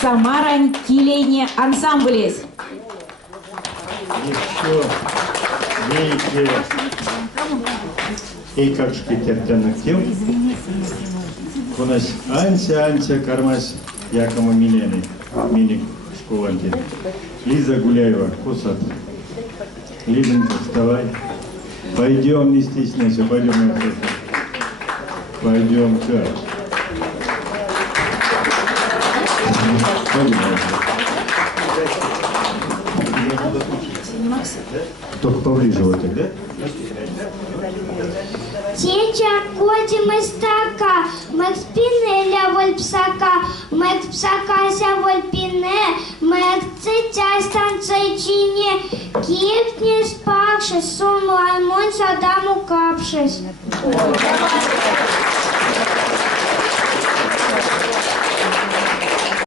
Самаран Килейне ансамблес. Еще видите, и как шкетертянок тем, у нас Анся Кармас Якома Милены, Миник Школанти, Лиза Гуляева, Кусат. Лизонька, вставай. Пойдем, не стесняйся, пойдем. Пойдем-ка. Только поближе вот так, да? Теча котим из така, мек спинеля воль псака, мек псакася воль пине, мек цитя станцейчине, кипни спакшись, сон лаймон садаму капшись.